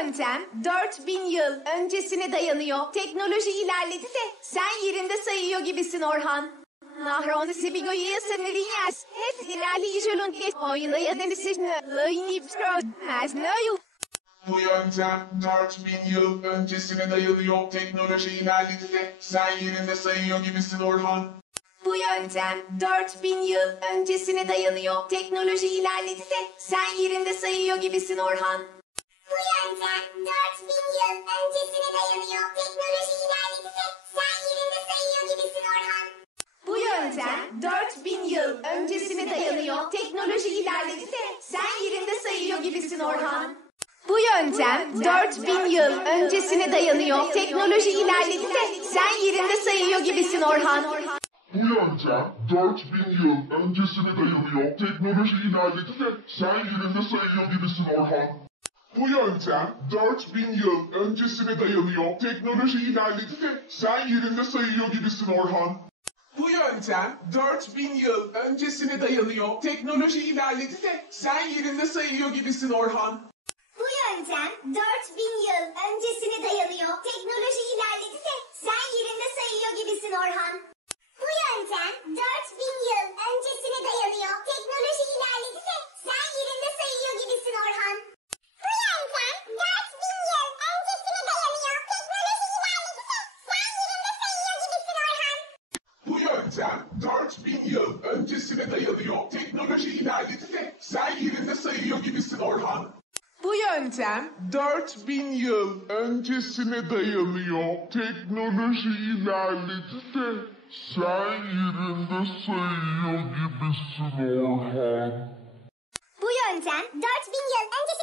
yöntem 4000 yıl öncesine dayanıyor. Teknoloji ilerledi de sen yerinde sayıyor gibisin Orhan. Nahron Sibigo'yu sanırıyız. Hep ilerleyişinin et oylaya denisini Bu yöntem 4000 yıl öncesine dayanıyor. Teknoloji ilerledi de sen yerinde sayıyor gibisin Orhan. Bu yöntem 4000 yıl öncesine dayanıyor. Teknoloji ilerledi de sen yerinde sayıyor gibisin Orhan. Bu yöntem 4000 yıl öncesine dayanıyor. Teknoloji ilerledi de sen yerinde sayıyor gibisin Orhan. Bu yöntem 4000 yıl öncesine dayanıyor. Teknoloji ilerledi de sen yerinde sayıyor gibisin Orhan. Bu yöntem 4000 yıl öncesine dayanıyor. Teknoloji ilerledi de sen yerinde sayıyor gibisin Orhan. Bu yöntem 4000 yıl öncesine dayanıyor. Teknoloji ilerledi de sen yerinde sayıyor gibisin Orhan. Bu yöntem 4000 yıl öncesine dayanıyor. Teknoloji ilerledi de sen yerinde sayıyor gibisin Orhan. Bu yöntem 4000 yıl öncesine dayanıyor. Teknoloji ilerledi de sen yerinde sayıyor gibisin Orhan. Bu yöntem 4000 yıl öncesine dayanıyor. Teknoloji ilerledi de sen yerinde sayıyor gibisin Orhan. Bu yöntem 4000 yıl öncesine dayanıyor. Teknoloji ilerledi de sen yerinde sayıyor gibisin Orhan. Bu yöntem 4000 yıl öncesine dayanıyor. Teknoloji ilerledi de sen yerinde sayıyor gibisin Orhan. Bu yöntem 4000 yıl öncesine dayanıyor. Teknoloji ilerledi de sen yerinde sayıyor gibisin Orhan. Bu yöntem 4000 yıl öncesine dayanıyor. Teknoloji ilerledi de sen yerinde sayıyor gibisin Orhan. Bu yöntem 4000 yıl öncesine